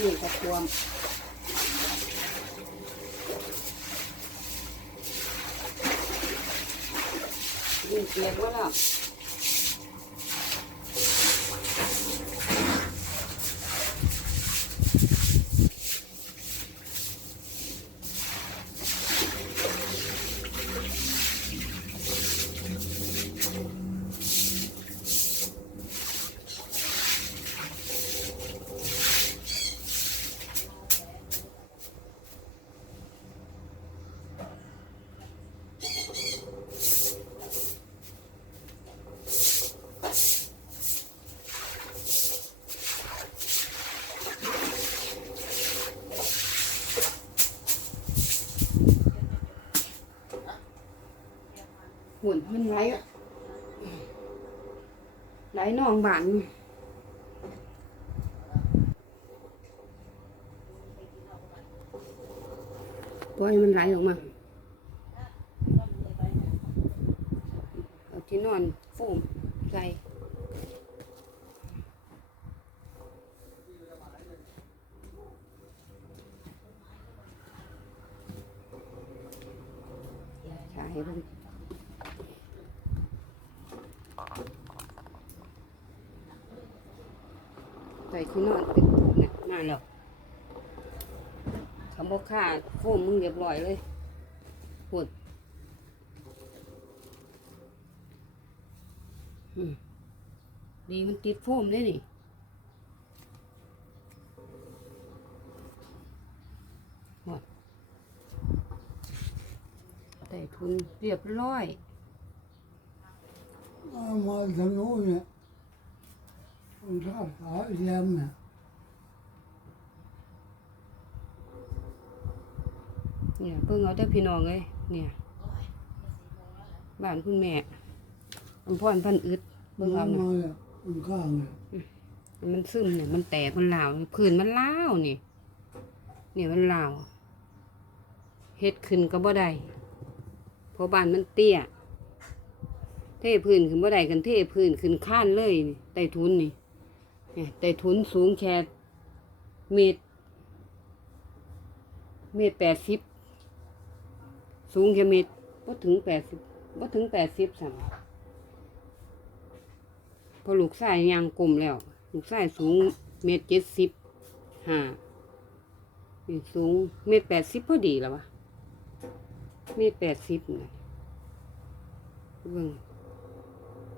อมยิงเปียกมาแล้ว หุ่นมันไหลอะไหลนองบานปล่อยมันไหลออกมาเอาที่นอนฟูมใส่ใช่เพิ่น ใส่ที่นอนเป็นเนี่ยมาแล้วคำบอกค่าโฟมมึงเรียบร้อยเลยปวดดีมันติดโฟมได้นี่หดใส่ทุนเรียบร้อย มาทางโน้นเนี่ยคนชาติขาแยมเนี่ยเนี่ยเพิ่งเอาแต่พี่น้องเลยเนี่ยบ้านคุณแม่อำพรพันอึดเบิ่งเอามานะเนี่ยคนข้างเนี่ยมันซึมเนี่ยมันแตกมันเหลาวพื้นมันล้าวนี่เนี่ยมันเหลาวเฮ็ดขึ้นก็บ่ได้เพราะบ้านมันเตี้ย เทพื้นขึ้นบ่ได้กันเทพื้นขึ้นข้านเลยนี่ใต้ทุนนี่เนี่ยใต้ทุนสูงแค่เมตร เมตรแปดสิบสูงแค่เมตรบ่ถึงแปดสิบบ่ถึงแปดสิบสัมพอลูกชายยางกลมแล้ว ลูกชายสูงเมตรเจ็ดสิบห้าสูงเมตรแปดสิบพอดีแล้ววะเมตรแปดสิบเนะเบิ่ง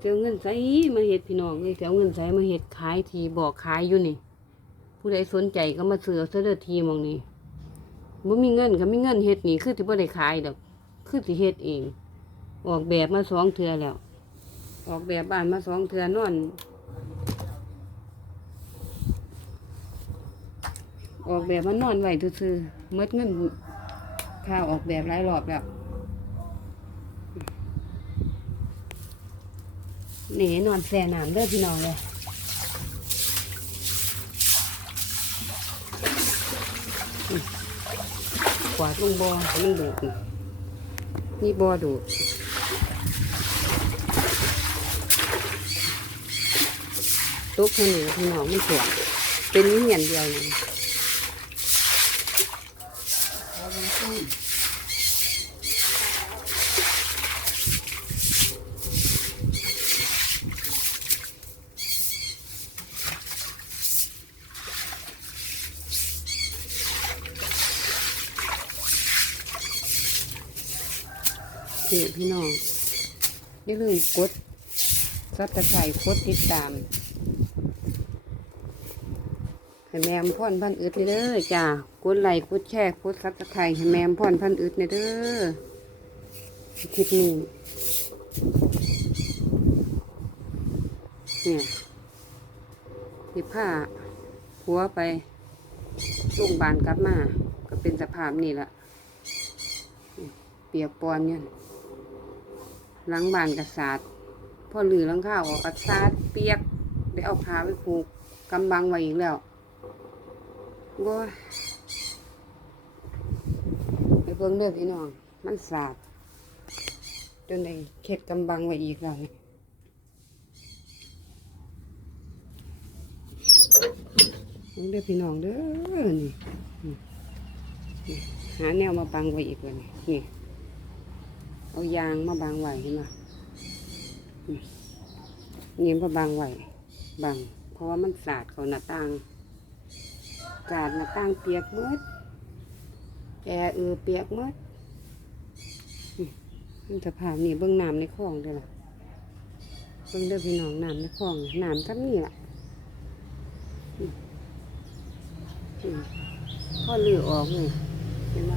เจอเงินใสมาเห็ดพี่น้องเลยเสียเงินใสมาเห็ดขายทีบอกขายอยู่นี่ ผู้ใดสนใจก็มาซื้อเอเสด็จทีมองนี้บ่มีเงินก็มีเงินเฮ็ดนี่คือสิบ่ได้ขายดอกคือสิเฮ็ดเอง ออกแบบมาสองเทื่อแล้ว ออกแบบบ้านมาสองเทื่อนอน ออกแบบมานอนไหว้ซื่อๆหมดเงินค่าออกแบบหลายรอบแล้ว นี่นอนแช่น้ำเด้อพี่น้องเลยกวาดลงบ่อมันดูดนี่นี่บ่อดูดตุ๊กมันนี่พี่น้องไม่สวยเป็นเหียนเดียวเลย นี่นี่พี่น้องอย่าลืมกดซับตะไคร่กดติดตาม ให้แมมพ่อนพันอึดนี่เด้อจ้ากดไลค์กดแชร์กดซับตะไคร่ให้แมมพ่อนพันอึดนี่เด้อคลิปนี้เนี่ยที่ผ้าหัวไปโรงพยาบาลกลับมา ก็เป็นสภาพนี่แหละเปียกปอนเนี่ย หลังบ้านกระสาดพ่อหลือหลังข้าวกระสาดเปียก ได้เอาผ้าไปผูกกำบังไว้อีกแล้วโว้ยไปเบิ่งเด้อพี่น้อง มันสาดจนได้เข็ดกำบังไว้อีกแล้วเด้อพี่น้องเด้อนี่นี่นี่หาแนวมาบังไว้อีกเลยนี่ เอายางมาบังไว้เห็นไหมนี่นี่มาบังไหวบังเพราะว่ามันสาดเขาหน้าต่างสาดหน้าต่างเปียกหมดแอร์เออเปียกหมดมันสภาพนี่เบื้องน้ำในคลองเด้อล่ะเบื้องเด้อพี่น้องน้ำในคลองน้ำก็นี่แหละอืมอืมพ่อลือออกนี่เห็นไหม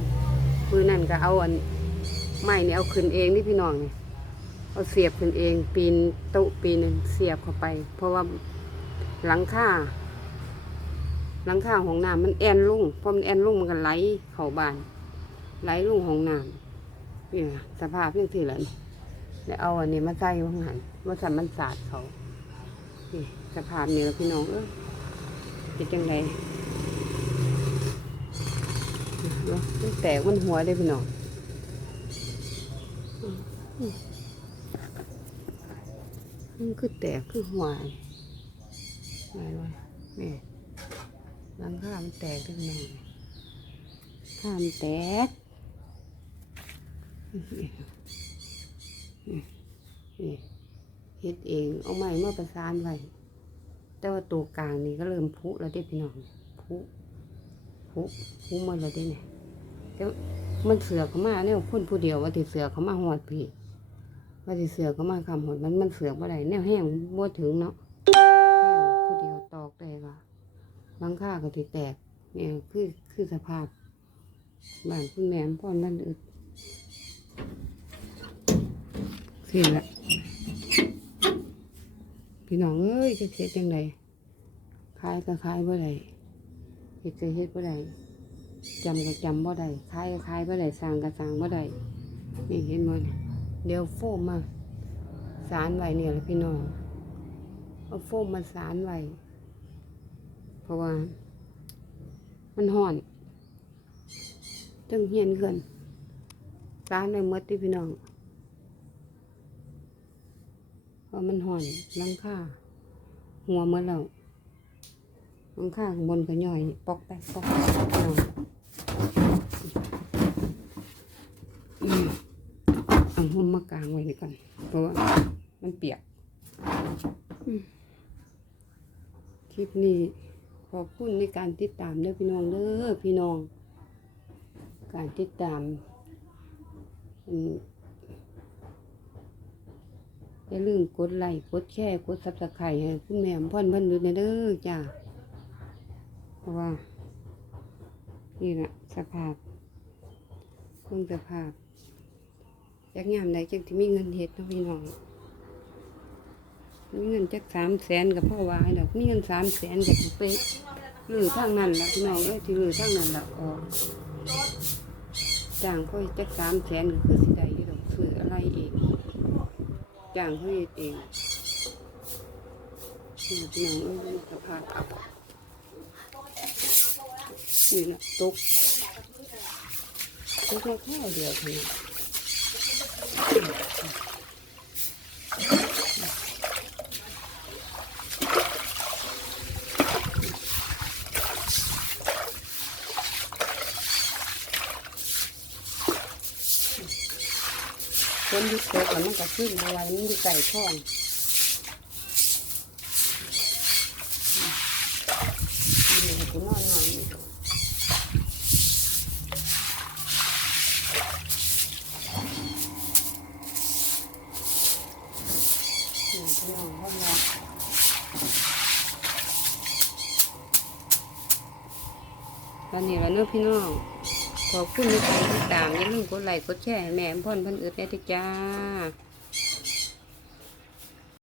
มือนั่นก็เอาอัน ไม่เนี่ยเอาขึ้นเองนี่พี่น้องเนี่ยเอาเสียบขึ้นเอง ปีนโต๊ะปีนึงเสียบเข้าไป เพราะว่าหลังคาหลังคาของน้ำมันแอนลุ่งพอมันแอนลุ่งมันก็ไหลเข้าบาน ไหลลุ่งของน้ำนี่นะสภาพยังที่แล้วนี่แล้วเอาอันนี้มาใส่ข้างหันว่าสันมันสาดเขานี่สภาพนี่แหละพี่น้องเออเป็นจังไดเนาะมันแตกมันหัวได้พี่น้อง มันคือแตกคือหวายหวายวะนี่หลังข้ามันแตกขึ้นมาข้ามันแตกนี่นี่นี่เฮ็ดเองเอาไม้มาประสานไว้แต่ว่าตัวกลางนี่ก็เริ่มพุแล้วเด้พี่น้องพุพุพุหมาแล้วเด้เนี่ย แต่มันเสือกเขามาเนี่ยคนผู้เดียวว่าที่เสือกเขามาหอดพี่ว่าสิเสือก็มาคำหอดมันมันเสือกบ่ได้แนวแห้งบ่ถึงเนาะผู้เดียวตอกได้ว่าหลังค่าก็สิแตกเนี่ยคือคือสภาพบ้านคุณแม่พ่อนบ้านอึดสิละพี่น้องเอ้ยจะเฮ็ดจังไดขายก็ขายบ่ได้เฮ็ดก็เฮ็ดบ่ได้ จำก็จำบ่ได้ขายก็ขายบ่ได้สร้างก็สร้างบ่ได้นี่เห็นบ่เนี่ยเดี๋ยวโฟมมาสารไว้เนี่ยแหละพี่น้องเอาโฟมมาสารไว้เพราะว่า มันห่อนจังเฮียนเกินสารไว้หมดที่พี่น้องเพราะมันห่อนลังค่าหัวหมดแล้วลังคาข้างบนก็ย่อย ปอกไปปอกไปพี่น้องอืม เอาห่มมากางไว้นี่ก่อนเพราะว่ามันเปียกคลิปนี้ขอบคุณในการติดตามเด้อพี่น้องเด้อพี่น้อง การติดตามอย่าลืมกดไลค์กดแชร์กดซับสไครต์ให้คุณแม่พ่อนพันดูนะเด้อจ้าเพราะว่า นี่แหละสภาพคงสภาพ จักยามใดจักที่มีเงินเฮ็ดนะพี่น้อง มีเงินจักสามแสนกับพ่อวาให้ดอกมีเงินสามแสนกับไปหรือทางนั้นละพี่น้องเอ้ยที่หรือทางนั้นละออกจ้างเขาจักสามแสนก็คือสิได้ยี่ดอกซื้ออะไรเองจ้างเขาเฮ็ดเองนี่พี่น้องเอ้ยสภาพนี่นะตกตกแค่แค่เดียวเท่านั้น คนยุดโตกแล้วมันก็ขึ้นมาไว้มันอยู่ไก่ท้องนี่ก็สินอนนอนนี่นี่ พี่น้องพ่อแม่ตอนนี้แล้วเนอะพี่น้องขอบคุณในการติดตามอย่าลืมกดไลค์กดแชร์ให้แม่พ่อนพันอึดได้ด้วยจ้า